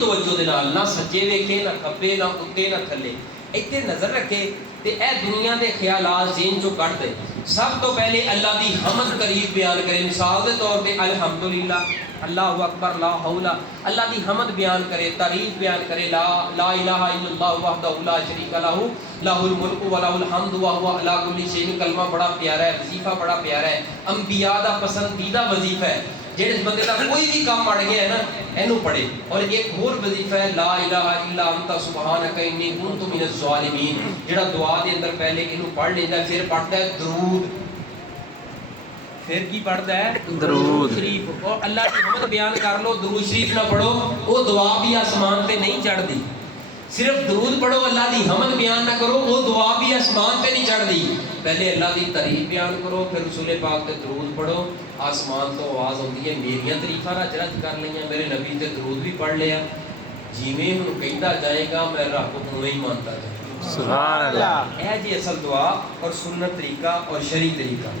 توجہ دے نال نہ سجے ویکھے نہ کھبے نہ اُتے نہ تھلے ایتھے نظر رکھے تے اے دنیا دے خیالات ذہن چوں کٹ دے سب تو پہلے اللہ دی حمد قریب بیان کرے مثال دے طور پہ الحمدللہ اللہ اکبر لا حول اللہ دی حمد بیان کرے تعریف بیان کرے لا الہ الا اللہ وحدہ لا شریک لہ لہ الملک و لہ الحمد وہو علی کل شیء کلمہ بڑا پیارا ہے وظیفہ بڑا پیارا ہے انبیاء دا پسندیدہ وظیفہ ہے جس بندے دا کوئی بھی کام اڑ گیا ہے نا اینو پڑھے اور ایک اور وظیفہ ہے لا الہ الا انت سبحانک انی کنت من الظالمین جڑا دعا دے اندر پہلے اینو پڑھ لیندا ہے پھر پڑھتا ہے درود پھر کی پڑھتا ہے درود شریف اور اللہ کی حمد بیان کر لو درود شریف نہ پڑھو وہ دعا بھی آسمان تے نہیں چڑھ دی صرف درود پڑھو اللہ دی حمد بیان نہ کرو وہ دعا بھی آسمان تے نہیں چڑھ دی پہلے اللہ دی تعریف بیان کرو پھر رسول پاک تے درود پڑھو آسمان تو آواز ہوتی ہے میریاں تعریفاں نہ جرد کر لیاں میرے نبی تے درود بھی پڑھ لیا جیویں ہن کہندا جائے گا میں رب کو اوویں ہی مانتا جائے سبحان اللہ اے جی اصل دعا اور سنت طریقہ اور شرعی طریقہ